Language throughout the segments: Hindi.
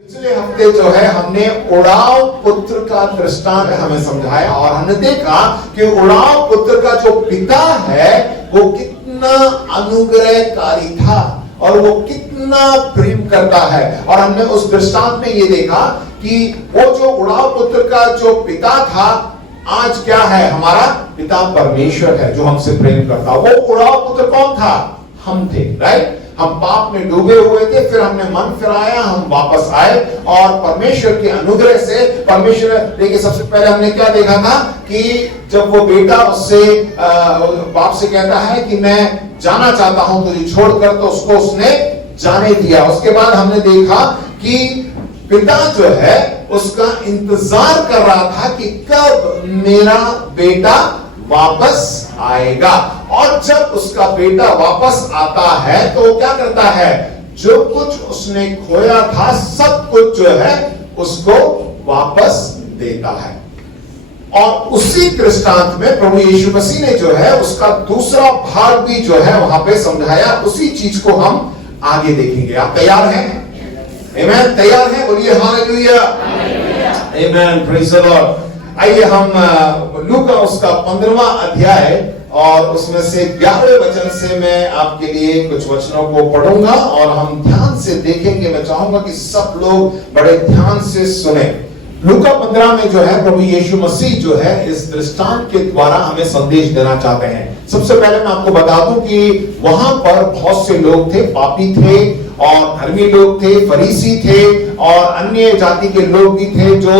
पिछले हफ्ते जो है हमने उड़ाव पुत्र का दृष्टांत हमें समझाया और हमने देखा कि उड़ाव पुत्र का जो पिता है वो कितना अनुग्रहकारी था और वो कितना प्रेम करता है। और हमने उस दृष्टांत में ये देखा कि वो जो उड़ाव पुत्र का जो पिता था आज क्या है, हमारा पिता परमेश्वर है जो हमसे प्रेम करता। वो उड़ाव पुत्र कौन था? हम थे, राइट। हम पाप में डूबे हुए थे, फिर हमने मन फिराया, हम वापस आए और परमेश्वर के अनुग्रह से परमेश्वर। देखिए सबसे पहले हमने क्या देखा था कि जब वो बेटा उससे बाप से कहता है कि मैं जाना चाहता हूं तुझे छोड़कर, तो उसको उसने जाने दिया। उसके बाद हमने देखा कि पिता जो है उसका इंतजार कर रहा था कि कब मेरा बेटा वापस आएगा। और जब उसका बेटा वापस आता है तो वो क्या करता है, जो कुछ उसने खोया था सब कुछ जो है उसको वापस देता है। और उसी दृष्टांत में प्रभु यीशु मसीह ने जो है उसका दूसरा भाग भी जो है वहां पे समझाया। उसी चीज को हम आगे देखेंगे। आप तैयार हैं? आमीन। तैयार हैं? बोलिए हालेलुया। आमीन। Praise the Lord. आइए हम लूका उसका 15वां अध्याय और उसमें से 11वें वचन से मैं आपके लिए कुछ वचनों को पढ़ूंगा और हम ध्यान से देखेंगे। मैं चाहूंगा कि सब लोग बड़े ध्यान से सुने। लूका 15 में जो है प्रभु यीशु मसीह जो है इस दृष्टांत के द्वारा हमें संदेश देना चाहते हैं। सबसे पहले मैं आपको बता दूं कि वहां पर बहुत से लोग थे, पापी थे और धर्मी लोग थे, फरीसी थे और अन्य जाति के लोग भी थे जो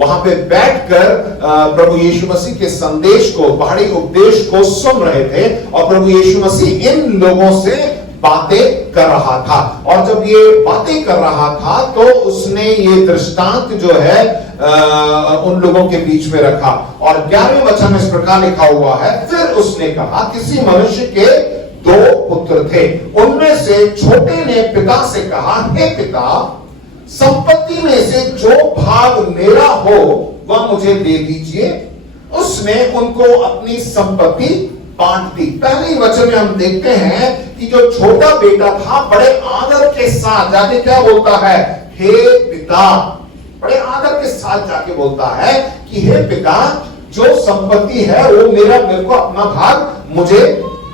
वहां पे बैठकर प्रभु यीशु मसीह के संदेश को, पहाड़ी उपदेश को सुन रहे थे। और प्रभु यीशु मसीह इन लोगों से बातें कर रहा था। और जब ये बातें कर रहा था तो उसने ये दृष्टांत जो है उन लोगों के बीच में रखा। और 11वें वचन में इस प्रकार लिखा हुआ है, फिर उसने कहा किसी मनुष्य के 2 पुत्र थे। उनमें से छोटे ने पिता से कहा, हे पिता, संपत्ति में से जो भाग मेरा हो वह मुझे दे दीजिए। उसने उनको अपनी संपत्ति बांट दी। पहले वचन में हम देखते हैं कि जो छोटा बेटा था बड़े आदर के साथ जाके क्या बोलता है, हे पिता। बड़े आदर के साथ जाके बोलता है कि हे पिता, जो संपत्ति है वो मेरे को अपना भाग मुझे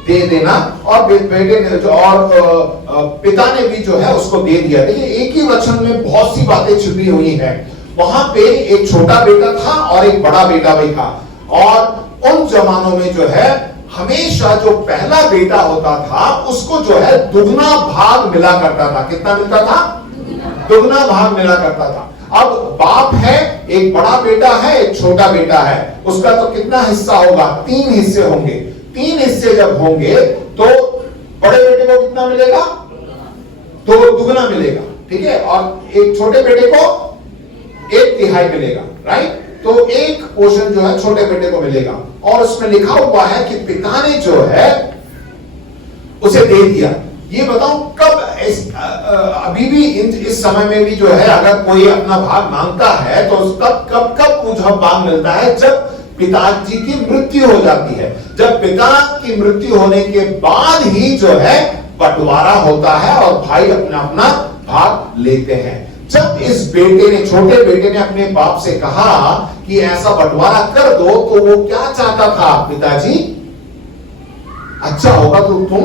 दे देना। और बेटे ने और पिता ने भी जो है उसको दे दिया। देखिए एक ही वचन में बहुत सी बातें छिपी हुई हैं। वहां पे एक छोटा बेटा था और एक बड़ा बेटा भी था। और उन जमानों में जो है हमेशा जो पहला बेटा होता था उसको जो है दुगना भाग मिला करता था। कितना मिलता था? दुगना भाग मिला करता था। अब बाप है, एक बड़ा बेटा है, एक छोटा बेटा है, उसका तो कितना हिस्सा होगा? 3 हिस्से होंगे। 3 हिस्से जब होंगे तो बड़े बेटे को कितना मिलेगा? तो दुगना मिलेगा, ठीक है। और एक छोटे बेटे को 1/3 मिलेगा, राइट। तो एक पोर्शन जो है छोटे बेटे को मिलेगा। और उसमें लिखा हुआ है कि पिता ने जो है उसे दे दिया। ये बताओ कब अभी भी इस समय में भी जो है अगर कोई अपना भाग मांगता है तो कब मुझे भाग मिलता है? जब पिताजी की मृत्यु हो जाती है। जब पिता की मृत्यु होने के बाद ही जो है बंटवारा होता है और भाई अपना अपना भाग लेते हैं। जब इस बेटे ने, छोटे बेटे ने अपने बाप से कहा कि ऐसा बंटवारा कर दो, तो वो क्या चाहता था? पिताजी, अच्छा होगा तो तुम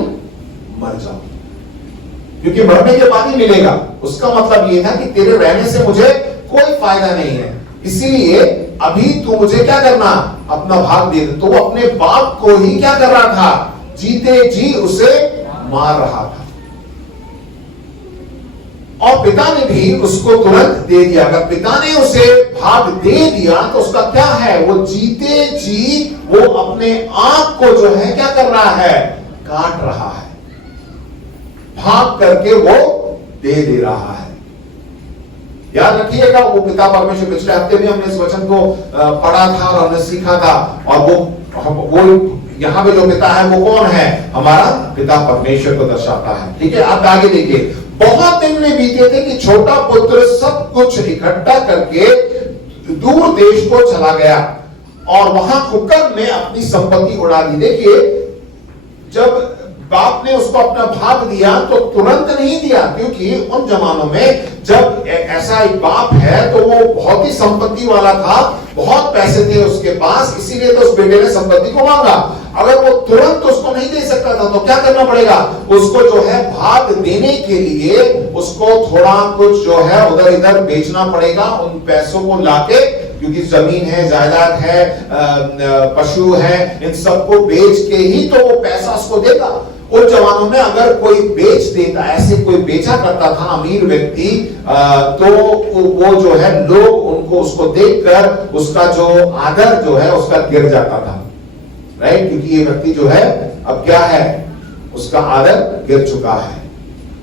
मर जाओ, क्योंकि मरने के बाद ही मिलेगा। उसका मतलब ये था कि तेरे रहने से मुझे कोई फायदा नहीं है, इसीलिए अभी तू मुझे क्या करना, अपना भाग दे दे। तो वो अपने बाप को ही क्या कर रहा था? जीते जी उसे मार रहा था। और पिता ने भी उसको तुरंत दे दिया। अगर पिता ने उसे भाग दे दिया तो उसका क्या है? वो जीते जी वो अपने आप को जो है क्या कर रहा है? काट रहा है, भाग करके वो दे रहा है। याद रखिएगा, वो पिता परमेश्वर। पिछले हफ्ते भी हमने इस वचन को पढ़ा था और हमने सीखा था। और वो यहाँ पे जो पिता है वो कौन है? हमारा पिता परमेश्वर को दर्शाता है, ठीक है। आप आगे देखिए, बहुत दिन में बीते थे कि छोटा पुत्र सब कुछ इकट्ठा करके दूर देश को चला गया और वहां कुकर्म में अपनी संपत्ति उड़ा दी। देखिए, जब बाप ने उसको अपना भाग दिया तो तुरंत नहीं दिया, क्योंकि उन जमानों में जब ऐसा एक बाप है तो वो बहुत ही संपत्ति वाला था, बहुत पैसे थे उसके पास, इसीलिए तो उस बेटे ने संपत्ति को मांगा। अगर वो तुरंत उसको नहीं दे सकता था तो क्या करना पड़ेगा, उसको जो है भाग देने के लिए उसको थोड़ा कुछ जो है उधर इधर बेचना पड़ेगा, उन पैसों को लाके, क्योंकि जमीन है, जायदाद है, पशु है, इन सबको बेच के ही तो वो पैसा उसको देगा। उन जमानों में अगर कोई बेच देता, ऐसे कोई बेचा करता था अमीर व्यक्ति, तो वो जो है लोग उनको उसको देखकर उसका जो आदर जो है उसका गिर जाता था, राइट, क्योंकि ये व्यक्ति जो है अब क्या है, उसका आदर गिर चुका है।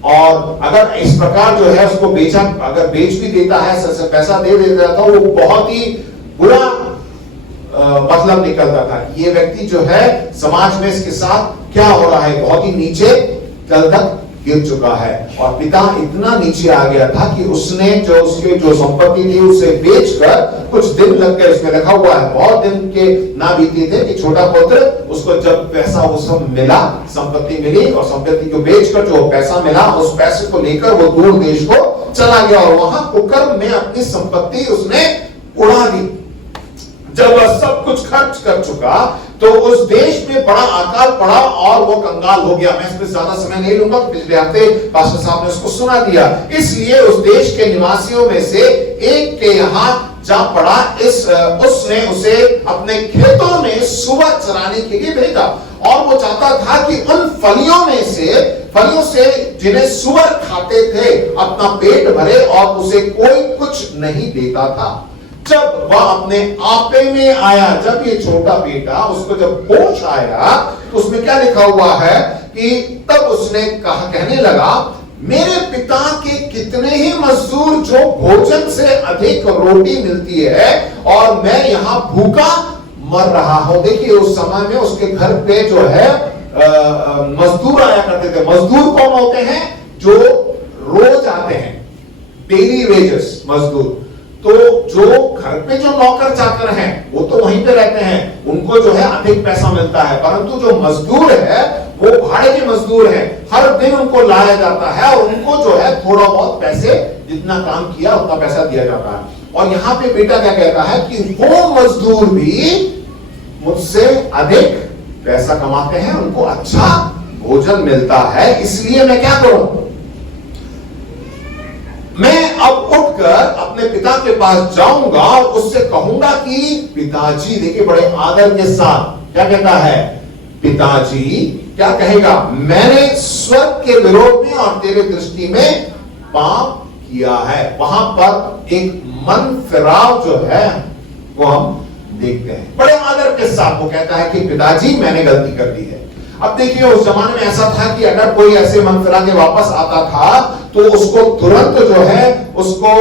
और अगर इस प्रकार जो है उसको बेचा, अगर बेच भी देता है, पैसा दे देता था, वो बहुत ही बुरा मतलब निकलता था। ये व्यक्ति जो है समाज में इसके साथ क्या हो रहा है, बहुत ही नीचे तल तक गिर चुका है। और पिता इतना नीचे आ गया था कि उसने जो उसके जो संपत्ति थी उसे बेचकर, कुछ दिन लग गए, इसमें लिखा हुआ है बहुत दिन के ना बीते थे कि छोटा पुत्र उसको जब पैसा वो सब मिला, संपत्ति मिली, और संपत्ति को बेचकर जो पैसा मिला उस पैसे को लेकर वो दूर देश को चला गया और वहां कुकर्म में अपनी संपत्ति उसने उड़ा दी। जब वह सब कुछ खर्च कर चुका तो उस देश में बड़ा अकाल पड़ा और वो कंगाल हो गया। मैं इस पर ज्यादा समय नहीं लूंगा, पिछले हफ्ते पास्टर साहब ने उसको सुना दिया। इसलिए उस देश के निवासियों में से एक के यहाँ जा पड़ा, उसने उसे अपने खेतों में सुबह चराने के लिए भेजा और वो चाहता था कि उन फलियों से जिन्हें सुअर खाते थे अपना पेट भरे, और उसे कोई कुछ नहीं देता था। जब वह अपने आपे में आया, जब ये छोटा बेटा उसको जब होश आया तो उसमें क्या लिखा हुआ है कि तब उसने कहने लगा, मेरे पिता के कितने ही मजदूर जो भोजन से अधिक रोटी मिलती है और मैं यहाँ भूखा मर रहा हूं। देखिए उस समय में उसके घर पे जो है मजदूर आया करते थे। मजदूर कौन होते हैं, जो रोज आते हैं, डेली वेजेस मजदूर। तो जो घर पे जो नौकर चाकर हैं वो तो वहीं पे रहते हैं, उनको जो है अधिक पैसा मिलता है, परंतु जो मजदूर है वो भाड़े के मजदूर हैं, हर दिन उनको लाया जाता है और उनको जो है थोड़ा बहुत पैसे, जितना काम किया उतना पैसा दिया जाता है। और यहाँ पे बेटा क्या कहता है कि वो मजदूर भी मुझसे अधिक पैसा कमाते हैं, उनको अच्छा भोजन मिलता है, इसलिए मैं क्या करूं, मैं अब उठकर अपने पिता के पास जाऊंगा और उससे कहूंगा कि पिताजी, देखिए बड़े आदर के साथ क्या कहता है, पिताजी क्या कहेगा, मैंने स्वर्ग के विरोध में और तेरे दृष्टि में पाप किया है। वहां पर एक मन फिराव जो है वो हम देखते हैं। बड़े आदर के साथ वो कहता है कि पिताजी मैंने गलती कर दी है। अब देखिए उस जमाने में ऐसा था कि अगर कोई ऐसे मन फिरा के वापस आता था तो उसको तुरंत जो है उसको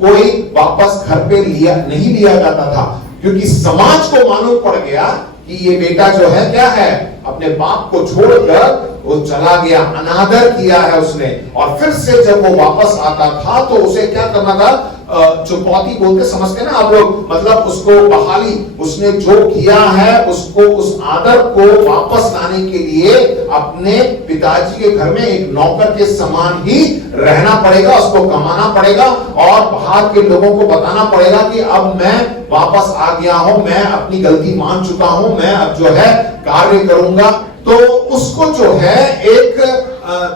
कोई वापस घर पे नहीं लिया जाता था, क्योंकि समाज को मालूम पड़ गया कि ये बेटा जो है क्या है, अपने बाप को छोड़कर वो चला गया, अनादर किया है उसने। और फिर से जब वो वापस आता था तो उसे क्या करना था, चुकौती बोलते समझते ना आप लोग, मतलब उसको बहाली, उसने जो किया है उसको, उस आदर को वापस लाने के लिए अपने पिताजी के घर में एक नौकर के समान ही रहना पड़ेगा, उसको कमाना पड़ेगा और बाहर के लोगों को बताना पड़ेगा कि अब मैं वापस आ गया हूं, मैं अपनी गलती मान चुका हूं, मैं अब जो है कार्य करूंगा। तो उसको जो है एक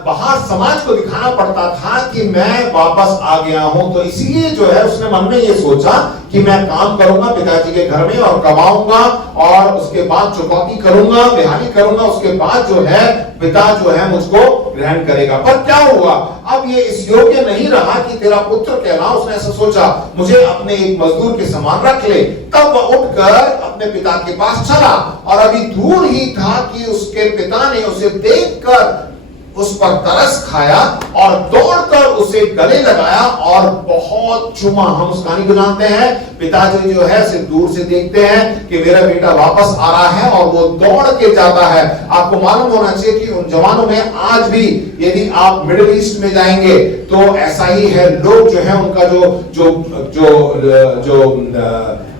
बाहर समाज को दिखाना पड़ता था कि मैं वापस आ गया हूं। तो इसीलिए जो है उसने मन में ये सोचा कि मैं काम करूंगा पिताजी के घर में और कमाऊंगा और उसके बाद चुकौती करूंगा, बेहाली करूंगा, उसके बाद जो है पिता जो है मुझको ग्रहण करेगा। पर क्या हुआ, अब ये इस योग्य नहीं रहा कि तेरा पुत्र कहना। उसने ऐसा सोचा मुझे अपने एक मजदूर के समान रख ले। तब वह उठकर अपने पिता के पास चला और अभी दूर ही था कि उसके पिता ने उसे देखकर उस पर तरस खाया और दौड़कर उसे गले लगाया और बहुत चूमा। हम उस कहानी को जानते हैं, पिताजी जो है सिर्फ दूर से देखते हैं कि मेरा बेटा वापस आ रहा है और वो दौड़ के जाता है। आपको मालूम होना चाहिए कि उन जमानों में आज भी यदि आप मिडिल ईस्ट में जाएंगे तो ऐसा ही है। लोग जो है उनका जो जो जो जो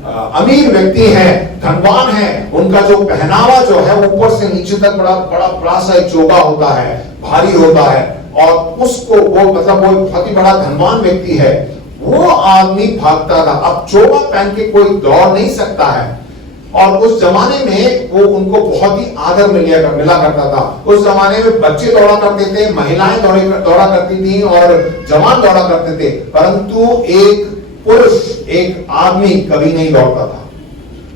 अमीर व्यक्ति हैं, धनवान हैं, उनका जो पहनावा जो है ऊपर से नीचे तक बड़ा बड़ा बड़ा सा एक चोगा होता है, भारी होता है, और उसको वो मतलब वो बहुत ही बड़ा धनवान व्यक्ति है, वो आदमी भागता था। अब चोगा पहन के कोई दौड़ नहीं सकता है, और उस जमाने में वो उनको बहुत ही आदर मिला करता था। उस जमाने में बच्चे दौड़ा करते थे, महिलाएं दौड़ा करती थी, और जवान दौड़ा करते थे, परंतु एक पुरुष, एक आदमी कभी नहीं दौड़ता था।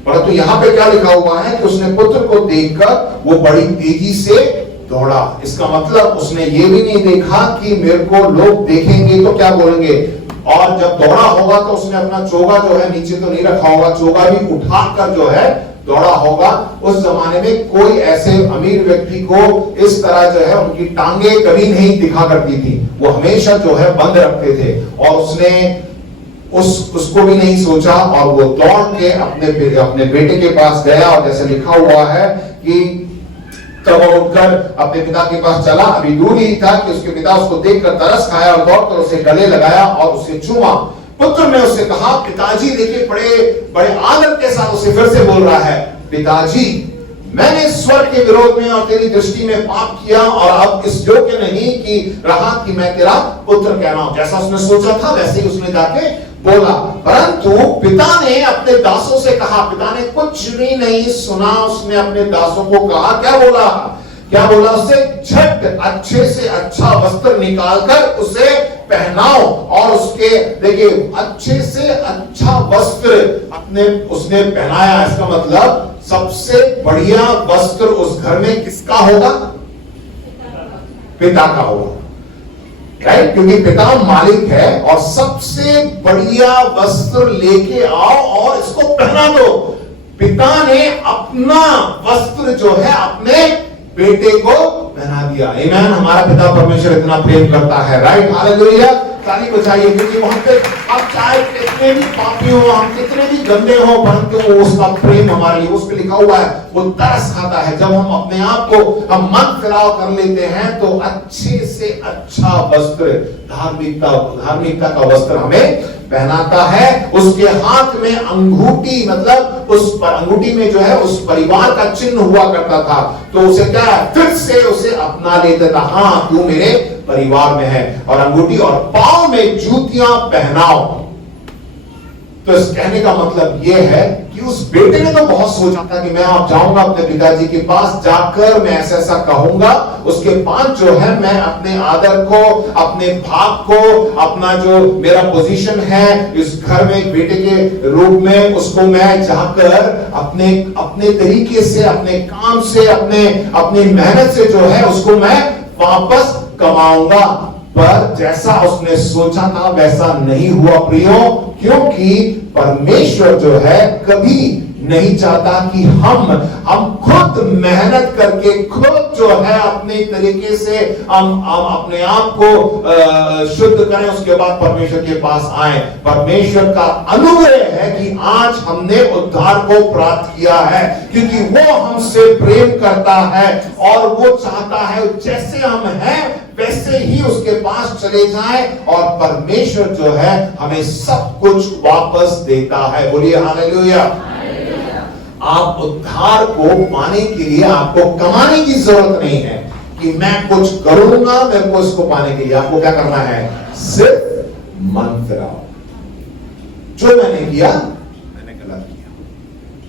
परंतु यहां पे क्या लिखा हुआ है कि उसने पुत्र को देखकर वो बड़ी तेजी से दौड़ा। इसका मतलब उसने ये भी नहीं देखा कि मेरे को लोग देखेंगे तो क्या बोलेंगे, और जब दौड़ा होगा तो उसने अपना चोगा जो है नीचे तो नहीं रखा होगा, चोगा भी उठाकर जो है दौड़ा होगा। उस जमाने में कोई ऐसे अमीर व्यक्ति को इस तरह जो है उनकी टांगे कभी नहीं दिखा करती थी, वो हमेशा जो है बंद रखते थे, और उसने उसको भी नहीं सोचा, और वो दौड़ के अपने बेटे के पास गया, और जैसे लिखा हुआ है कि तब वो उठकर अपने पिता के पास चला। अभी दूर ही था कि उसके पिता उसको देखकर तरस खाया और दौड़कर उसे गले लगाया और उसे चूमा। पुत्र ने उससे कहा, पिताजी। देखिए बड़े आदर के साथ उसे फिर से बोल रहा है, पिताजी, मैंने स्वर्ग के विरोध में और तेरी दृष्टि में पाप किया, और अब इस योग्य नहीं कि रहा कि मैं तेरा पुत्र कहना हूं। जैसा उसने सोचा था वैसे ही उसने जाके बोला, परंतु पिता ने अपने दासों से कहा, पिता ने कुछ भी नहीं सुना, उसने अपने दासों को कहा, क्या बोला उसे, झट अच्छे से अच्छा वस्त्र निकालकर उसे पहनाओ, और उसके देखिए अच्छे से अच्छा वस्त्र उसने पहनाया। इसका मतलब सबसे बढ़िया वस्त्र उस घर में किसका होगा, पिता का होगा, राइट, क्योंकि पिता मालिक है, और सबसे बढ़िया वस्त्र लेके आओ और इसको पहना दो। पिता ने अपना वस्त्र जो है अपने बेटे को पहना दिया। आमीन। हमारा पिता परमेश्वर इतना प्रेम करता है, राइट, हालेलुया। ताली बजाइए, क्योंकि वहां पे आप चाहे कितने भी पापी हो, हम कितने भी गंदे हो, परंतु उसका प्रेम हमारे लिए, उस पे लिखा हुआ है, वो तरस खाता है। जब हम अपने आप को हम मन फिराव कर लेते हैं तो अच्छे से अच्छा वस्त्र, धार्मिकता का वस्त्र हमें पहनाता है। उसके हाथ में अंगूठी, मतलब उस पर अंगूठी में जो है उस परिवार का चिन्ह हुआ करता था, तो उसे क्या है, फिर से उसे अपना लेता था, हाँ तू मेरे परिवार में है, और अंगूठी, और पांव में जूतियां पहनाओ। तो इस कहने का मतलब यह है कि उस बेटे ने तो बहुत सोचा था कि मैं आप जाऊंगा अपने पिताजी के पास, जाकर मैं ऐसा कहूंगा, उसके पास जो है मैं अपने आदर को, अपने भाग को, अपना जो मेरा पोजीशन है इस घर में एक बेटे के रूप में, उसको मैं जाकर अपने तरीके से, अपने काम से, अपनी मेहनत से जो है उसको मैं वापस कमाऊंगा। पर जैसा उसने सोचा था वैसा नहीं हुआ प्रियो, क्योंकि परमेश्वर जो है कभी नहीं चाहता कि हम खुद मेहनत करके, खुद जो है अपने तरीके से हम अपने आप को शुद्ध करें, उसके बाद परमेश्वर के पास आए। परमेश्वर का अनुग्रह है कि आज हमने उद्धार को प्राप्त किया है, क्योंकि वो हमसे प्रेम करता है, और वो चाहता है जैसे हम हैं वैसे ही उसके पास चले जाएं, और परमेश्वर जो है हमें सब कुछ वापस देता है। बोलिए हालेलुया। आप उद्धार को पाने के लिए आपको कमाने की जरूरत नहीं है कि मैं कुछ करूंगा मेरे को इसको पाने के लिए। आपको क्या करना है, सिर्फ मन फिराओ, जो मैंने किया मैंने गलत किया।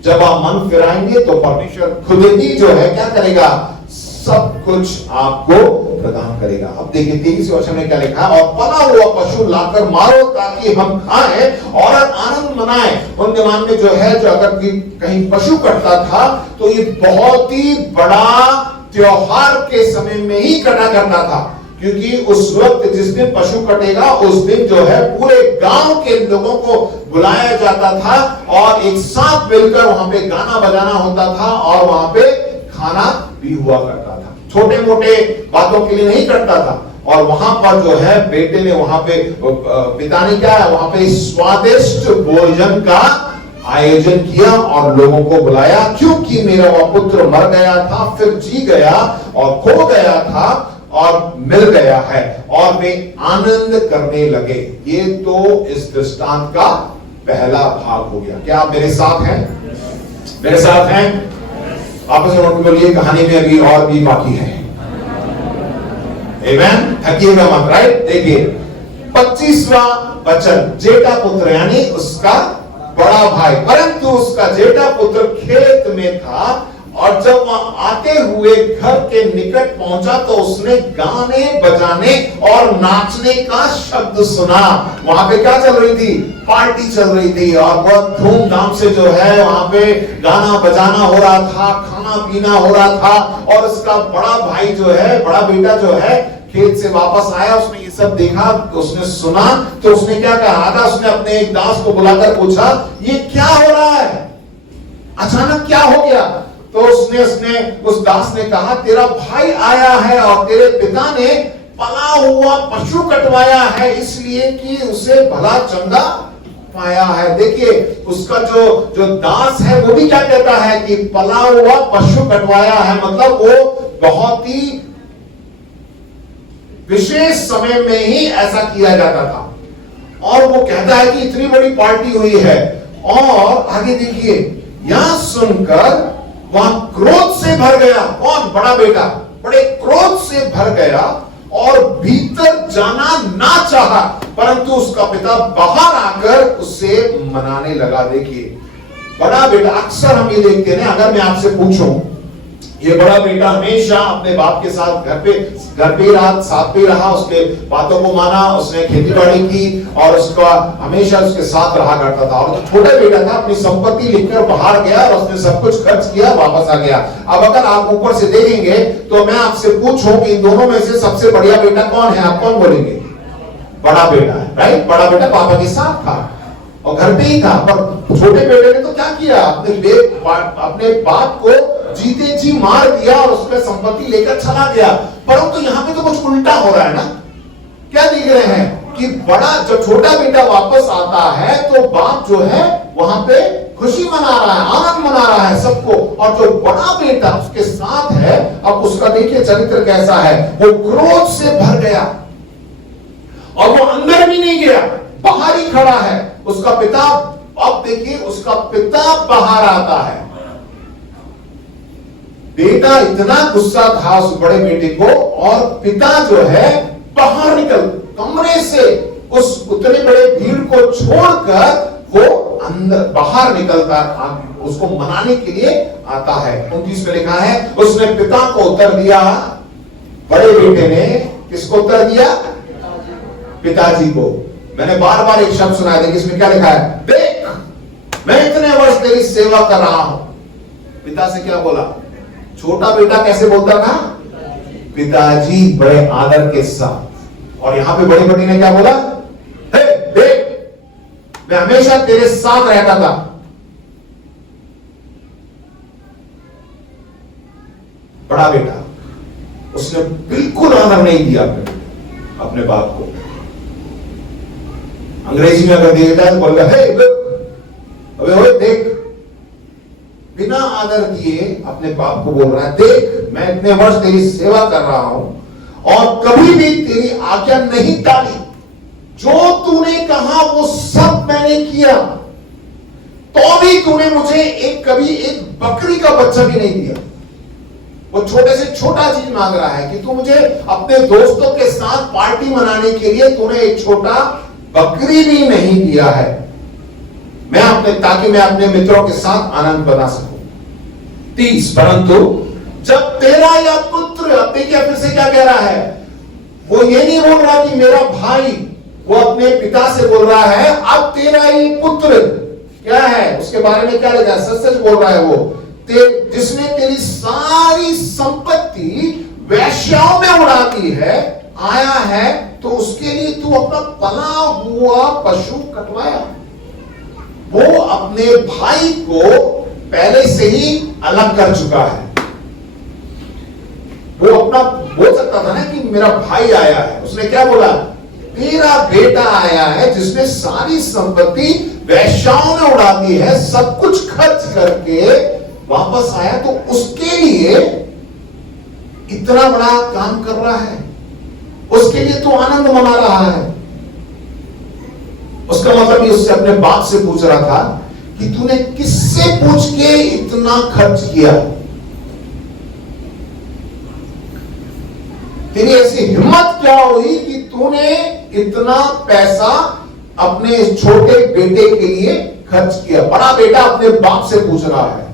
जब आप मन फिराएंगे तो परमेश्वर खुद ही जो है क्या करेगा, सब कुछ आपको प्रदान करेगा। अब देखिए 23 वचन में क्या लिखा है, और पला हुआ पशु लाकर मारो ताकि हम खाएं और आनंद मनाएं। उन जमाने में जो है, जो अगर कहीं पशु कटता था तो ये बहुत ही बड़ा त्योहार के समय में ही कटा करता था, क्योंकि उस वक्त जिस दिन पशु कटेगा उस दिन जो है पूरे गांव के लोगों को बुलाया जाता था, और एक साथ मिलकर वहां पे गाना बजाना होता था, और वहां पे खाना भी हुआ करता था। छोटे मोटे बातों के लिए नहीं करता था। और वहां पर जो है बेटे ने वहां पे, पिता ने क्या है, वहां पे स्वादिष्ट भोजन का आयोजन किया और लोगों को बुलाया, क्योंकि मेरा वह पुत्र मर गया था, फिर जी गया, और खो गया था और मिल गया है, और वे आनंद करने लगे। ये तो इस दृष्टांत का पहला भाग हो गया। क्या आप मेरे साथ हैं? मेरे साथ हैं? आपस में बोलिए, कहानी में अभी और भी बाकी है। आमेन। थकिएगा मत। राइट, देखिए 25वां वचन, जेठा पुत्र यानी उसका बड़ा भाई, परंतु उसका जेठा पुत्र खेत में था और जब वह आते हुए घर के निकट पहुंचा तो उसने गाने बजाने और नाचने का शब्द सुना। वहां पे क्या चल रही थी? पार्टी चल रही थी और बहुत धूमधाम से जो है वहां पे गाना बजाना हो रहा था, खाना पीना हो रहा था। और उसका बड़ा भाई जो है, बड़ा बेटा जो है, खेत से वापस आया, उसने ये सब देखा, उसने सुना, तो उसने क्या कहा था? उसने अपने एक दास को बुलाकर पूछा, ये क्या हो रहा है? अचानक क्या हो गया? तो उसने उस दास ने कहा, तेरा भाई आया है और तेरे पिता ने पला हुआ पशु कटवाया है, इसलिए कि उसे भला चंगा पाया है। देखिए उसका जो दास है वो भी क्या कहता है कि पला हुआ पशु कटवाया है, मतलब वो बहुत ही विशेष समय में ही ऐसा किया जाता था। और वो कहता है कि इतनी बड़ी पार्टी हुई है। और आगे देखिए, यह सुनकर वह क्रोध से भर गया। कौन? बड़ा बेटा बड़े क्रोध से भर गया और भीतर जाना ना चाहा, परंतु उसका पिता बाहर आकर उसे मनाने लगा। देखिए बड़ा बेटा, अक्सर हम ये देखते हैं, अगर मैं आपसे पूछूं, ये बड़ा बेटा हमेशा अपने बाप के साथ घर पे रहा, साथ पे रहा, उसके बातों को माना, उसने खेती बाड़ी की और उसका हमेशा उसके साथ रहा करता था। और जो छोटा बेटा था अपनी संपत्ति लेकर बाहर गया और उसने सब कुछ खर्च किया, वापस आ गया। अब अगर आप ऊपर से देखेंगे तो मैं आपसे पूछूं कि इन दोनों में से सबसे बढ़िया बेटा कौन है, आप कौन बोलेंगे? बड़ा बेटा है। राइट, बड़ा बेटा पापा के साथ था और घर पे ही था। पर छोटे बेटे ने तो क्या किया? अपने बाप को जीते जी मार दिया और उसमें संपत्ति लेकर चला गया। परंतु यहाँ पे तो कुछ उल्टा हो रहा है ना। क्या देख रहे हैं कि जब छोटा बेटा वापस आता है तो बाप जो है वहां पे खुशी मना रहा है, आनंद मना रहा है सबको। और जो बड़ा बेटा उसके साथ है, अब उसका देखिए चरित्र कैसा है। वो क्रोध से भर गया और वो अंदर भी नहीं गया, बाहर ही खड़ा है। उसका पिता, अब देखिए उसका पिता बाहर आता है। बेटा इतना गुस्सा था उस बड़े बेटे को, और पिता जो है बाहर निकल कमरे से उस उतने बड़े भीड़ को छोड़कर वो अंदर बाहर निकलता, उसको मनाने के लिए आता है। 29 में लिखा है, उसने पिता को उत्तर दिया। बड़े बेटे ने किसको उत्तर दिया? पिताजी को। मैंने बार बार एक शब्द सुनाया, देखिए इसमें क्या लिखा है? देख मैं इतने वर्ष तेरी सेवा कर रहा हूं। पिता से क्या बोला? छोटा बेटा कैसे बोलता था? पिताजी, बड़े आदर के साथ। और यहां पे बड़ी बेटी ने क्या बोला? हे देख मैं हमेशा तेरे साथ रहता था। बड़ा बेटा उसने बिल्कुल आदर नहीं दिया अपने बाप को। अंग्रेजी में अगर देखा जाए तो बोल रहा है, अबे देख, बिना आदर दिए अपने बाप को बोल रहा है, देख मैं इतने वर्ष तेरी सेवा कर रहा हूं और कभी भी तेरी आज्ञा नहीं टाली, जो तूने कहा वो सब मैंने किया, तो भी तूने मुझे कभी एक बकरी का बच्चा भी नहीं दिया। वो छोटे से छोटा चीज मांग रहा है कि तू मुझे अपने दोस्तों के साथ पार्टी मनाने के लिए तूने एक छोटा बकरी भी नहीं दिया है, ताकि मैं अपने मित्रों के साथ आनंद बना सकूं। 30, परंतु जब तेरा या पुत्र, अब देखिए फिर से क्या कह रहा है, वो ये नहीं बोल रहा कि मेरा भाई, वो अपने पिता से बोल रहा है अब तेरा ही पुत्र क्या है, उसके बारे में क्या लिखा है, सच सच बोल रहा है वो, जिसने तेरी सारी संपत्ति वैश्याओं में उड़ा दी है, आया है तो उसके लिए तू अपना पला हुआ पशु कटवाया। वो अपने भाई को पहले से ही अलग कर चुका है। वो अपना बोल सकता था ना कि मेरा भाई आया है, उसने क्या बोला, तेरा बेटा आया है जिसने सारी संपत्ति वैश्याओं में उड़ा दी है, सब कुछ खर्च करके वापस आया, तो उसके लिए इतना बड़ा काम कर रहा है, उसके लिए तो आनंद मना रहा है। उसका मतलब ये उससे अपने बाप से पूछ रहा था कि तूने किससे पूछ के इतना खर्च किया, तेरी ऐसी हिम्मत क्या हुई कि तूने इतना पैसा अपने छोटे बेटे के लिए खर्च किया। बड़ा बेटा अपने बाप से पूछ रहा है,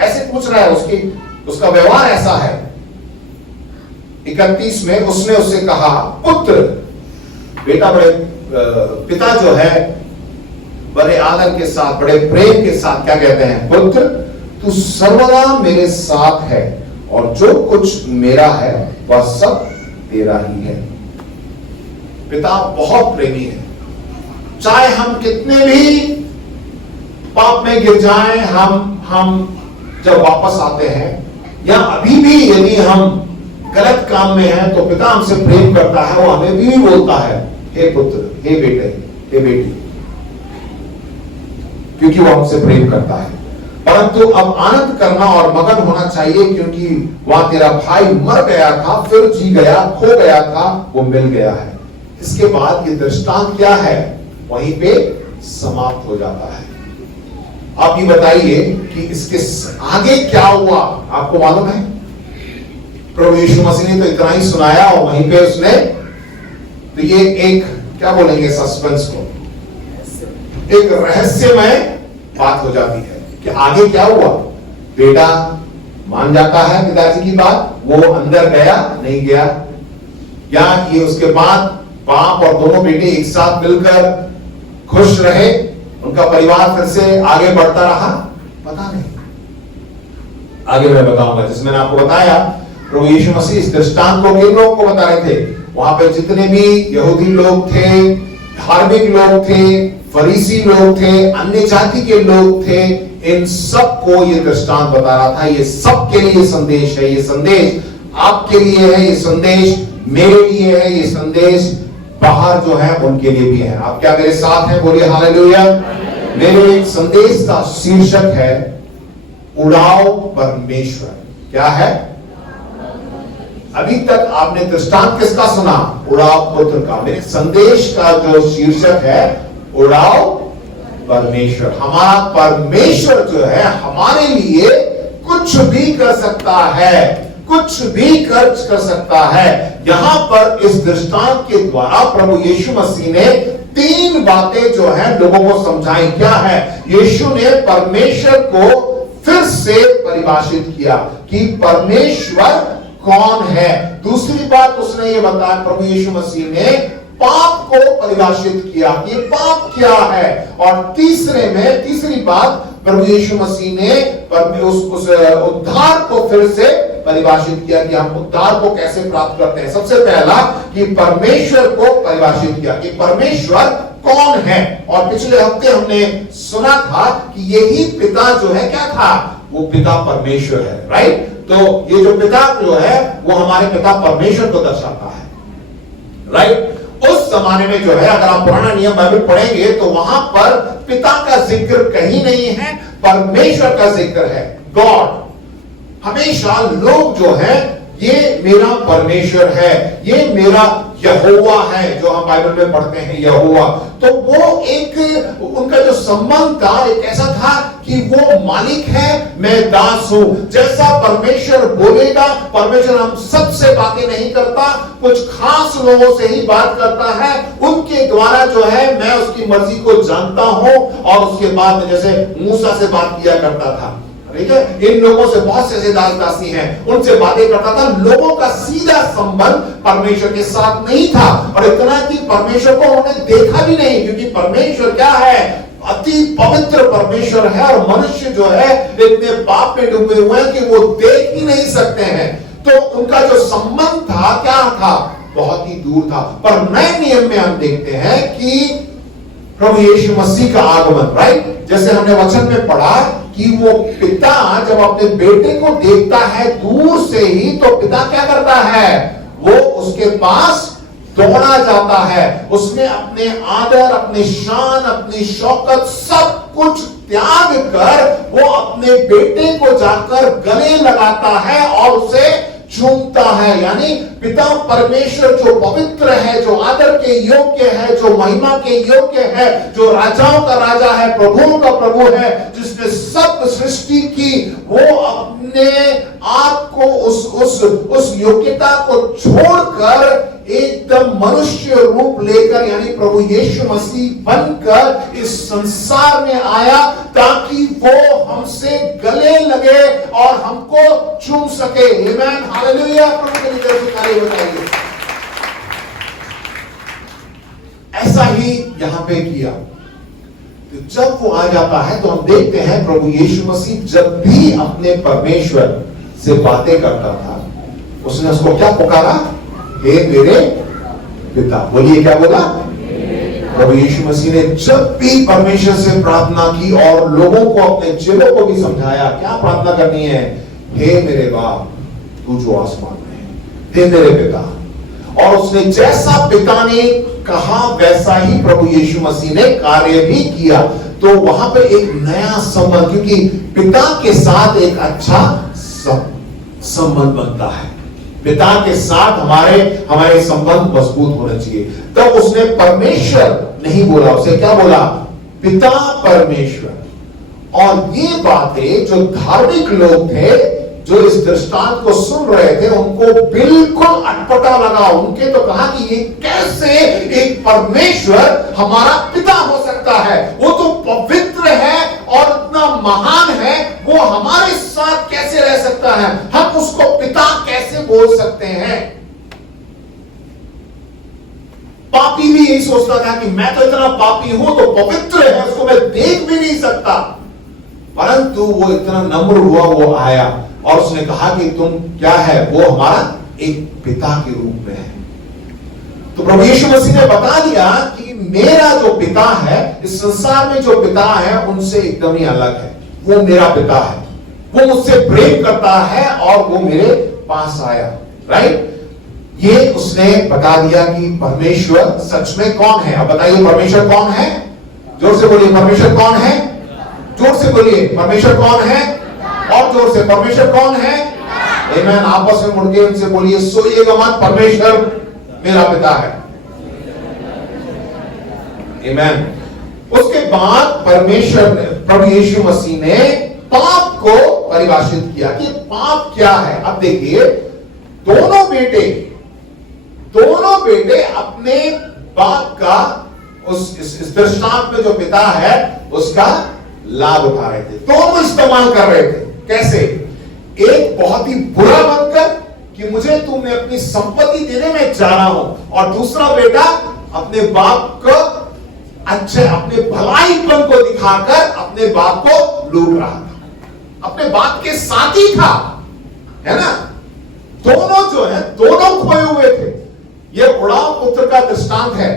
ऐसे पूछ रहा है, उसका व्यवहार ऐसा है। 31 में उसने उससे कहा, पुत्र, बेटा बड़े पिता जो है बड़े आदर के साथ, बड़े प्रेम के साथ क्या कहते हैं, पुत्र तू सर्वदा मेरे साथ है और जो कुछ मेरा है वह सब तेरा ही है। पिता बहुत प्रेमी है, चाहे हम कितने भी पाप में गिर जाएं, हम जब वापस आते हैं या अभी भी यदि हम गलत काम में हैं तो पिता हमसे प्रेम करता है। वो हमें भी बोलता है, हे पुत्र, हे बेटे, हे बेटी, क्योंकि वो हमसे प्रेम करता है। परंतु अब आनंद करना और मगन होना चाहिए, क्योंकि वहां तेरा भाई मर गया था, फिर जी गया, खो गया था, वो मिल गया है। इसके बाद ये दृष्टांत क्या है, वहीं पे समाप्त हो जाता है। आप ये बताइए कि इसके आगे क्या हुआ, आपको मालूम है? प्रभु यीशु मसीह ने तो इतना ही सुनाया और वहीं पे उसने, तो ये एक क्या बोलेंगे, सस्पेंस को, एक रहस्यमय बात हो जाती है कि आगे क्या हुआ। बेटा मान जाता है पिताजी की बात, वो अंदर गया नहीं गया, या ये उसके बाद बाप और दोनों बेटे एक साथ मिलकर खुश रहे, उनका परिवार फिर से आगे बढ़ता रहा, पता नहीं। आगे मैं बताऊंगा, जिसमें मैंने आपको बताया प्रभु यीशु मसीह इस दृष्टांत को किन लोगों को बता रहे थे। वहां पे जितने भी यहूदी लोग थे, धार्मिक लोग थे, फरीसी लोग थे, अन्य जाति के लोग थे, इन सबको ये दृष्टांत बता रहा था। ये सबके लिए संदेश है, ये संदेश आपके लिए है, ये संदेश मेरे लिए है, ये संदेश बाहर जो है उनके लिए भी है। आप क्या मेरे साथ हैं? बोलिए हालेलुया। मेरे संदेश का शीर्षक है उड़ाओ परमेश्वर। क्या है? अभी तक आपने दृष्टांत किसका सुना? उड़ाओ पुत्र का। मेरे संदेश का जो शीर्षक है उड़ाओ परमेश्वर। हमारा परमेश्वर जो है हमारे लिए कुछ भी कर सकता है, कुछ भी खर्च कर सकता है। यहां पर इस दृष्टांत के द्वारा प्रभु यीशु मसीह ने 3 बातें जो है लोगों को समझाई। क्या है? यीशु ने परमेश्वर को फिर से परिभाषित किया कि परमेश्वर कौन है। दूसरी बात उसने ये बताया, प्रभु यीशु मसीह ने पाप को परिभाषित किया कि पाप क्या है। और तीसरी बात प्रभु यीशु मसीह ने उस उद्धार को फिर से परिभाषित किया कि हम उद्धार को कैसे प्राप्त करते हैं। सबसे पहला कि परमेश्वर को परिभाषित किया कि परमेश्वर कौन है। और पिछले हफ्ते हमने सुना था कि यही पिता जो है क्या था, वो पिता परमेश्वर है, राइट। तो ये जो पिता जो है वो हमारे पिता परमेश्वर को दर्शाता है, राइट। उस जमाने में जो है, अगर आप पुराना नियम बाइबल पढ़ेंगे तो वहां पर पिता का जिक्र कहीं नहीं है, परमेश्वर का जिक्र है, गॉड। हमेशा लोग जो है ये मेरा परमेश्वर है, ये मेरा यहोवा है, जो हम बाइबल में पढ़ते हैं यहोवा। तो वो एक उनका जो संबंध था एक ऐसा था कि वो मालिक है, मैं दास हूं। जैसा परमेश्वर बोलेगा, परमेश्वर हम सबसे बातें नहीं करता, कुछ खास लोगों से ही बात करता है, उनके द्वारा जो है मैं उसकी मर्जी को जानता हूं। और उसके बाद जैसे मूसा से बात किया करता था, ठीक है, इन लोगों से बहुत से ऐसे दास दासी हैं, उनसे बातें करता था। लोगों का सीधा संबंध परमेश्वर के साथ नहीं था। और इतना कि परमेश्वर को उन्होंने देखा भी नहीं, क्योंकि परमेश्वर क्या है, अति पवित्र परमेश्वर है। और मनुष्य जो है इतने पाप में डूबे हुए हैं कि वो देख ही नहीं सकते हैं। तो उनका जो संबंध था क्या था, बहुत ही दूर था। पर नए नियम में हम देखते हैं कि प्रभु यीशु मसीह का आगमन, राइट, जैसे हमने वचन में पढ़ा कि वो पिता जब अपने बेटे को देखता है दूर से ही, तो पिता क्या करता है, वो उसके पास दौड़ा जाता है। उसने अपने आदर, अपने शान, अपनी शौकत सब कुछ त्याग कर वो अपने बेटे को जाकर गले लगाता है और उसे चूमता है। यानी पिता परमेश्वर जो पवित्र है, जो आदर के योग्य है, जो महिमा के योग्य है, जो राजाओं का राजा है, प्रभुओं का प्रभु है, जिसने सब सृष्टि की, वो अपने आप को उस योग्यता को छोड़कर एकदम मनुष्य रूप लेकर, यानी प्रभु यीशु मसीह बनकर इस संसार में आया ताकि वो हमसे गले लगे और हमको चूम सके। आमेन, हालेलुया। प्रभु के लिए तारीफ बताइए। ऐसा ही यहां पे किया। तो जब वो आ जाता है तो हम देखते हैं प्रभु यीशु मसीह जब भी अपने परमेश्वर से बातें करता था, उसने उसको क्या पुकारा? हे मेरे पिता। बोलिए, क्या बोला? प्रभु यीशु मसीह ने जब भी परमेश्वर से प्रार्थना की और लोगों को, अपने चेलों को भी समझाया क्या प्रार्थना करनी है। हे मेरे बाप तू जो आसमान में है, हे मेरे पिता। और उसने जैसा पिता ने कहा वैसा ही प्रभु यीशु मसीह ने कार्य भी किया। तो वहां पे एक नया संबंध, क्योंकि पिता के साथ एक अच्छा संबंध बनता है, पिता के साथ हमारे संबंध मजबूत होना चाहिए। तब उसने परमेश्वर नहीं बोला, उसे क्या बोला? पिता परमेश्वर। और ये बातें जो धार्मिक लोग थे, जो इस दृष्टांत को सुन रहे थे, उनको बिल्कुल अटपटा लगा। उनके तो कहा कि ये कैसे एक परमेश्वर हमारा पिता हो सकता है? वो तो पवित्र है और इतना महान है, वो हमारे साथ कैसे रह सकता है? हम उसको पिता कैसे बोल सकते हैं? पापी भी यही सोचता था कि मैं तो इतना पापी हूं, तो पवित्र है, उसको मैं देख भी नहीं सकता। परंतु वो इतना नम्र हुआ, वो आया और उसने कहा कि तुम क्या है? वो हमारा एक पिता के रूप में है। तो प्रभु यीशु मसीह ने बता दिया कि मेरा जो पिता है, इस संसार में जो पिता है उनसे एकदम ही अलग है। वो मेरा पिता है, वो मुझसे प्रेम करता है और वो मेरे पास आया। राइट? ये उसने बता दिया कि परमेश्वर सच में कौन है। अब बताइए, परमेश्वर कौन है? जोर से बोलिए, परमेश्वर कौन है? जोर से बोलिए, परमेश्वर कौन है? और जोर से, परमेश्वर कौन है? आमेन। आपस में मुड़ के उनसे बोलिए, सोइएगा मत, परमेश्वर मेरा पिता है। आमेन। उसके बाद परमेश्वर ने, प्रभु यीशु मसीह ने पाप को परिभाषित किया कि पाप क्या है। अब देखिए, दोनों बेटे अपने बाप का, इस दृष्टांत में जो पिता है उसका लाभ उठा रहे थे। दोनों इस्तेमाल कर रहे थे। कैसे? एक बहुत ही बुरा बनकर कि मुझे तुमने अपनी संपत्ति देने में जा रहा हूं, और दूसरा बेटा अपने बाप को अच्छे, अपने भलाईपन को दिखाकर अपने बाप को लूट रहा था, अपने बाप के साथ ही था, है ना? दोनों जो है, दोनों खोए हुए थे। यह उड़ाव पुत्र का दृष्टांत है,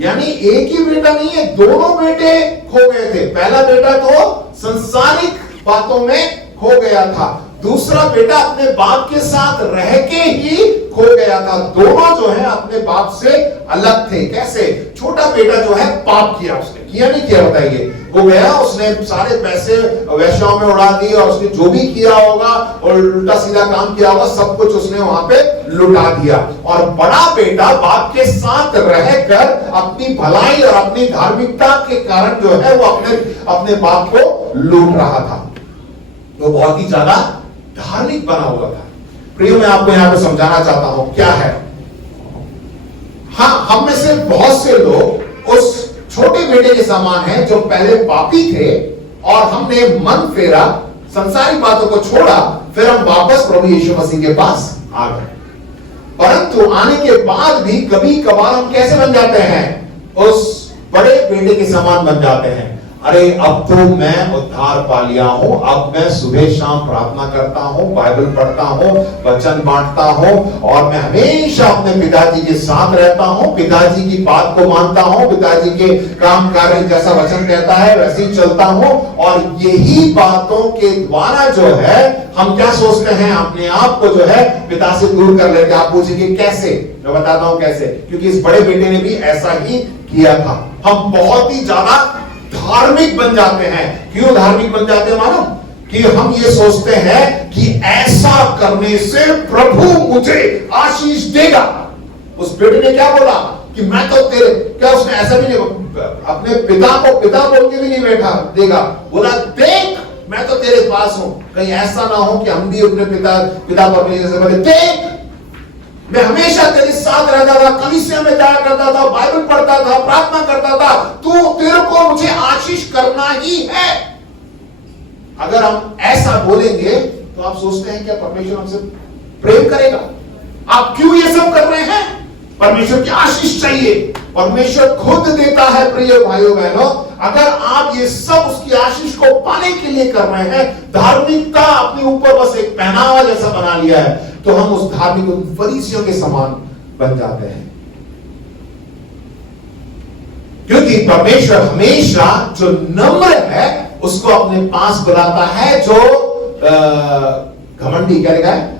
यानी एक ही बेटा नहीं है, दोनों बेटे खो गए थे। पहला बेटा तो संसारिक बातों में खो गया था, दूसरा बेटा अपने बाप के साथ रह के ही खो गया था। दोनों जो है अपने बाप से अलग थे। कैसे? छोटा बेटा जो है पाप किया, उसने किया नहीं किया बताइए? वो गया, उसने सारे पैसे वैश्याओं में उड़ा दिए और उसने जो भी किया होगा और उल्टा सीधा काम किया होगा, सब कुछ उसने वहां पे लुटा दिया। और बड़ा बेटा बाप के साथ रहकर अपनी भलाई और अपनी धार्मिकता के कारण जो है वो अपने बाप को लूट रहा था। वो बहुत ही ज्यादा धार्मिक बना हुआ था। प्रियो, मैं आपको यहां पे समझाना चाहता हूं क्या है। हाँ, हम में से बहुत से लोग उस छोटे बेटे के समान हैं जो पहले पापी थे और हमने मन फेरा, संसारिक बातों को छोड़ा, फिर हम वापस प्रभु यीशु मसीह के पास आ गए। परंतु आने के बाद भी कभी कभार हम कैसे बन जाते हैं? उस बड़े बेटे के समान बन जाते हैं। अरे, अब तो मैं उद्धार पा लिया हूं, अब मैं सुबह शाम प्रार्थना करता हूं, बाइबल पढ़ता हूं, वचन बांटता हूं, और मैं हमेशा अपने पिताजी के साथ रहता हूं, पिताजी की बात को मानता हूं, पिताजी के काम कार्य जैसा वचन कहता है वैसे ही चलता हूं। और यही बातों के द्वारा जो है हम क्या सोचते हैं? अपने आप को जो है पिता से दूर कर लेते हैं। आप पूछेंगे कैसे? मैं बताता हूं कैसे। क्योंकि इस बड़े बेटे ने भी ऐसा ही किया था। हम बहुत ही ज्यादा धार्मिक बन जाते हैं। क्यों धार्मिक बन जाते हैं मालूम? कि हम ये सोचते हैं कि ऐसा करने से प्रभु मुझे आशीष देगा। उस बेटे ने क्या बोला कि मैं तो तेरे, क्या उसने ऐसा भी नहीं, अपने पिता को पिता बोल के भी नहीं बैठा देगा, बोला देख मैं तो तेरे पास हूं, कहीं ऐसा ना हो कि हम भी अपने पिता परमेश्वर से बोले देख मैं हमेशा तेरे साथ रहता था, कलीसिया में जाया करता था, बाइबल पढ़ता था, प्रार्थना करता था, तेरे को मुझे आशीष करना ही है। अगर हम ऐसा बोलेंगे तो आप सोचते हैं क्या परमेश्वर हमसे प्रेम करेगा? आप क्यों ये सब कर रहे हैं? परमेश्वर की आशीष चाहिए, परमेश्वर खुद देता है। प्रिय भाइयों बहनों, अगर आप ये सब उसकी आशीष को पाने के लिए कर रहे हैं, धार्मिकता अपने ऊपर बस एक पहनावा जैसा बना लिया है, तो हम उस धार्मिक फरीसियों के समान बन जाते हैं। क्योंकि परमेश्वर हमेशा जो नम्र है उसको अपने पास बुलाता है, जो घमंडी क्या लिखा है,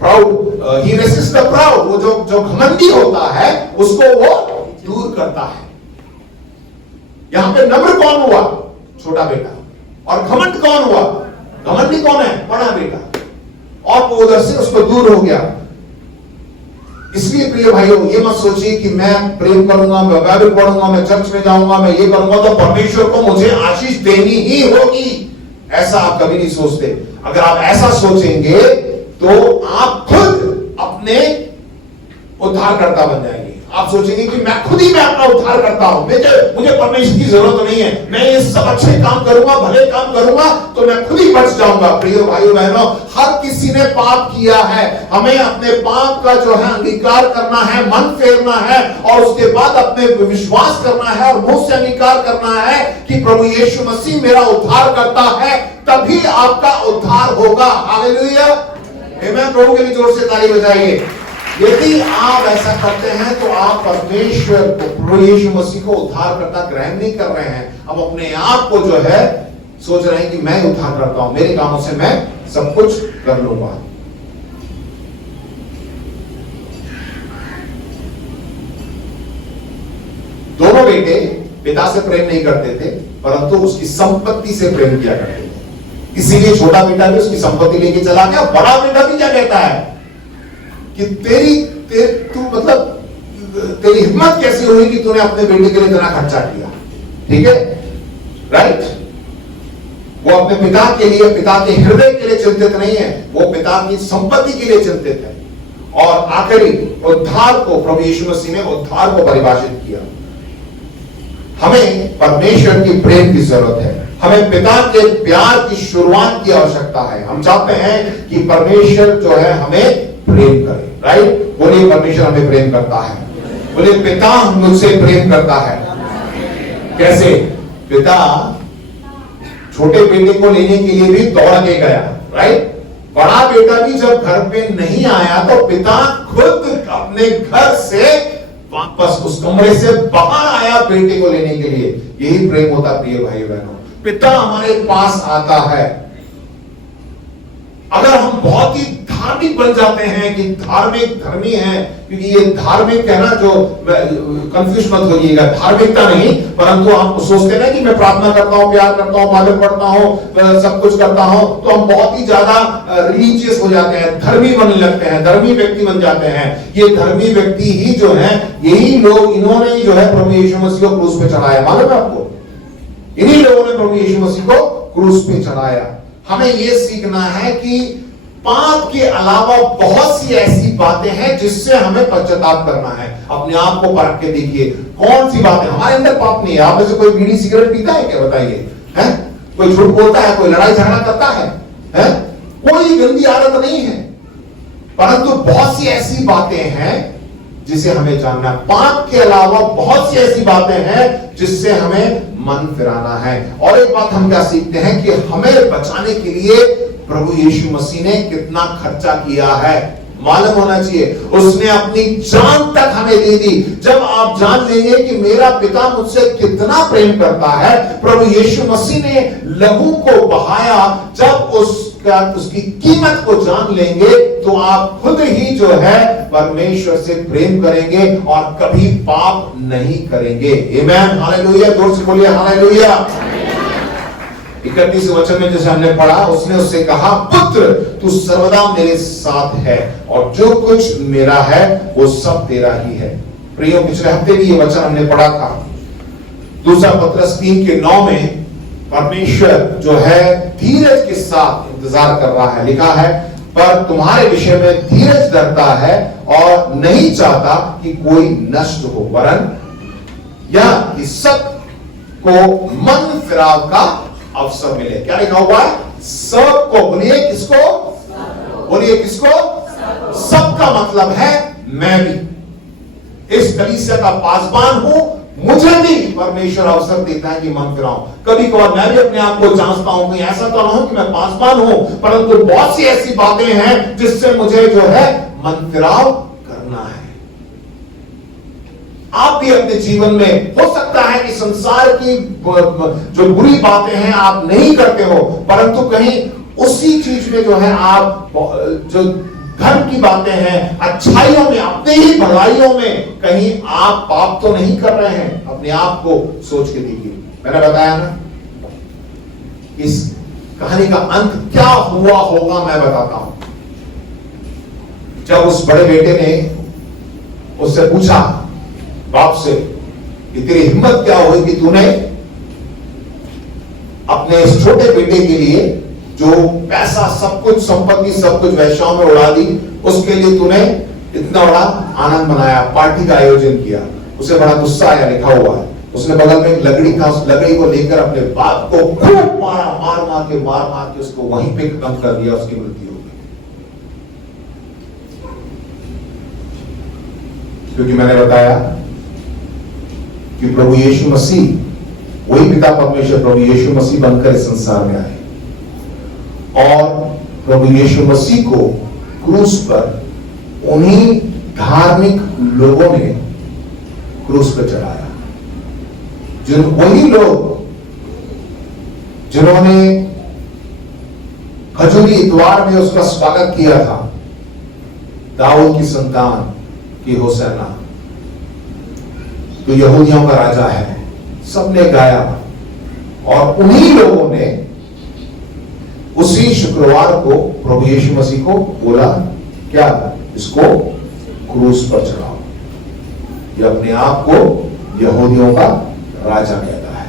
प्राउड, ही रेसिस्ट द प्राउड, वो जो घमंडी होता है उसको वो दूर करता है। यहां पे नम्र कौन हुआ? छोटा बेटा। और घमंड कौन हुआ? घमंडी कौन है? बड़ा बेटा। और वो उधर से उसको दूर हो गया। इसलिए प्रिय भाइयों, ये मत सोचिए कि मैं प्रेम करूंगा, मैं बाइबल पढ़ूंगा, मैं चर्च में जाऊंगा, मैं ये करूंगा तो परमेश्वर को मुझे आशीष देनी ही होगी। ऐसा आप कभी नहीं सोचते। अगर आप ऐसा सोचेंगे तो आप खुद अपने उद्धारकर्ता बन जाएंगे। आप सोचेंगे कि मैं खुद ही मैं अपना उद्धार करता हूं, मुझे परमेश्वर की जरूरत नहीं है, मैं ये सब अच्छे काम करूंगा, भले काम करूंगा तो मैं खुद ही बच जाऊंगा। प्रिय भाइयों बहनों, हर किसी ने पाप किया है। हमें अपने पाप का जो है अंगीकार करना है, मन फेरना है, और उसके बाद अपने विश्वास करना है और मुंह से अंगीकार करना है कि प्रभु यीशु मसीह मेरा उद्धार करता है, तभी आपका उद्धार होगा। हालेलुया, आमीन। प्रभु के लिए जोर से ताली बजाइए। यदि आप ऐसा करते हैं तो आप परमेश्वर को, प्रभु यीशु मसीह को उद्धारकर्ता ग्रहण नहीं कर रहे हैं। अब अपने आप को जो है सोच रहे हैं कि मैं उद्धार करता हूं, मेरे कामों से मैं सब कुछ कर लूंगा। दोनों बेटे पिता से प्रेम नहीं करते थे, परंतु उसकी संपत्ति से प्रेम किया करते थे। इसीलिए छोटा बेटा भी उसकी संपत्ति लेके चला गया। बड़ा बेटा भी क्या कहता है कि तू मतलब तेरी हिम्मत कैसी हुई कि तूने अपने बेटे के लिए इतना खर्चा किया? ठीक है, राइट। वो अपने पिता के लिए, पिता के हृदय के लिए चिंतित नहीं है, वो पिता की संपत्ति के लिए चिंतित है। और आखिरी उद्धार को, प्रभु यीशु मसीह ने उद्धार को परिभाषित किया। हमें परमेश्वर की प्रेम की जरूरत है, हमें पिता के प्यार की शुरुआत की आवश्यकता है। हम चाहते हैं कि परमेश्वर जो है हमें प्रेम करे, राइट। बोलिए परमेश्वर हमें प्रेम करता है। बोलिए पिता मुझसे प्रेम करता है। कैसे? पिता छोटे बेटे को लेने के लिए भी दौड़ के गया, राइट। बड़ा बेटा भी जब घर पे नहीं आया तो पिता खुद अपने घर से वापस उस कमरे से बाहर आया बेटे को लेने के लिए। यही प्रेम होता है प्रिय भाई बहनों। पिता हमारे पास आता है। अगर हम बहुत ही धार्मिक बन जाते हैं कि धार्मिक धर्मी हैं, क्योंकि ये धार्मिक है ना, जो कंफ्यूज मत होइएगा, धार्मिकता नहीं, परंतु आप सोचते ना कि मैं प्रार्थना करता हूं, प्यार करता हूं, बाइबल पढ़ता हूं, सब कुछ करता हूं, तो हम बहुत ही ज्यादा रिलीजियस हो जाते हैं, धर्मी बनने लगते हैं, धर्मी व्यक्ति बन जाते हैं। ये धर्मी व्यक्ति ही जो है, यही लोग, इन्होंने ही जो है प्रभु यीशु मसीह को क्रूस पे चढ़ाया। मालूम है आपको? इन्हीं लोगों ने प्रभु यीशु मसीह को क्रूस पे चढ़ाया। हमें यह सीखना है कि पाप के अलावा बहुत सी ऐसी बातें हैं जिससे हमें पश्चाताप करना है। अपने आप को परख के देखिए, कौन सी बातें हमारे अंदर पाप नहीं है। आप में से कोई बीड़ी सिगरेट पीता है क्या? बताइए, हैं? कोई झूठ बोलता है, कोई लड़ाई झगड़ा करता है, हैं? कोई गंदी आदत नहीं है, परंतु बहुत सी ऐसी बातें हैं जिसे हमें जानना है। पाप के अलावा बहुत सी ऐसी बातें हैं जिससे हमें मन फिराना है। और एक बात हम क्या सीखते हैं कि हमें बचाने के लिए प्रभु यीशु मसीह ने कितना खर्चा किया है, मालूम होना चाहिए। उसने अपनी जान तक हमें दे दी। जब आप जान लेंगे कि मेरा पिता मुझसे कितना प्रेम करता है, प्रभु यीशु मसीह ने लहू को बहाया, जब उसकी कीमत को जान लेंगे तो आप खुद ही जो है परमेश्वर से प्रेम करेंगे और कभी पाप नहीं करेंगे। आमीन, हालेलुया। जोर से बोलिए हालेलुया। 31 वचन में जैसे हमने पढ़ा, उसने उससे कहा, पुत्र तू सर्वदा मेरे साथ है और जो कुछ मेरा है वो सब तेरा ही है। प्रियो, पिछले हफ्ते भी ये वचन हमने पढ़ा था। दूसरा पत्रस 3:9 में परमेश्वर जो है धीरज के साथ इंतजार कर रहा है। लिखा है, पर तुम्हारे विषय में धीरज धरता है और नहीं चाहता कि कोई नष्ट हो, वरन यह कि सब को मन फिराव का अवसर मिले। क्या लिखा हुआ है? सबको। बोलिए किसको? बोलिए किसको? सबका मतलब है मैं भी इस कलीसिया का पासबान हूं, मुझे भी परमेश्वर अवसर देता है कि मन फिराऊं। कभी कभार मैं भी अपने आप को जांचता हूं कि ऐसा तो ना हो कि मैं पासबान हूं, परंतु बहुत सी ऐसी बातें हैं जिससे मुझे जो है मन फिराव करना है। आप भी अपने जीवन में हो सकता है कि संसार की जो बुरी बातें हैं आप नहीं करते हो, परंतु कहीं उसी चीज में जो है आप जो धर्म की बातें हैं, अच्छाइयों में, अपने ही भलाइयों में कहीं आप पाप तो नहीं कर रहे हैं। अपने आप को सोच के देखिए। मैंने बताया ना, इस कहानी का अंत क्या हुआ होगा मैं बताता हूं। जब उस बड़े बेटे ने उससे पूछा बाप से कि तेरी हिम्मत क्या हुई कि तूने अपने इस छोटे बेटे के लिए जो पैसा, सब कुछ, संपत्ति, सब कुछ वेश्याओं में उड़ा दी, उसके लिए तूने इतना बड़ा आनंद मनाया, पार्टी का आयोजन किया। उसे बड़ा गुस्सा आया। लिखा हुआ है उसने बगल में एक लकड़ी था, उस लकड़ी को लेकर अपने बाप को खूब मारा, मार मार के उसको वहीं पे खत्म कर दिया। उसकी मृत्यु हो गई। क्योंकि मैंने बताया कि प्रभु यीशु मसीह, वही पिता परमेश्वर प्रभु यीशु मसीह बनकर इस संसार में आए और प्रभु यीशु मसीह को क्रूस पर उन्हीं धार्मिक लोगों ने क्रूस पर चढ़ाया। वही लोग जिन्होंने खजूरी इतवार में उसका स्वागत किया था, दाऊद की संतान की होसैना, तो यहूदियों का राजा है, सबने गाया। और उन्हीं लोगों ने उसी शुक्रवार को प्रभु यीशु मसीह को बोला, क्या? इसको क्रूस पर चढ़ाओ। ये अपने आप को यहूदियों का राजा कहता है।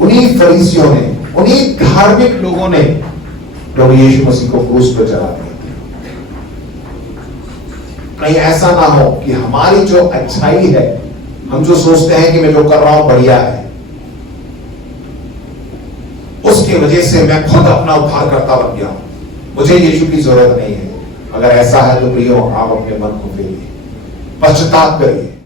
उन्हीं फरीसियों ने, उन्हीं धार्मिक लोगों ने प्रभु यीशु मसीह को क्रूस पर चढ़ा दिया। कहीं ऐसा ना हो कि हमारी जो अच्छाई है, हम जो सोचते हैं कि मैं जो कर रहा हूं बढ़िया है, उसकी वजह से मैं खुद अपना उद्धारकर्ता बन गया हूं, मुझे यीशु की जरूरत नहीं है। अगर ऐसा है तो प्रियो, आप अपने मन को फेरिए, पश्चाताप करिए।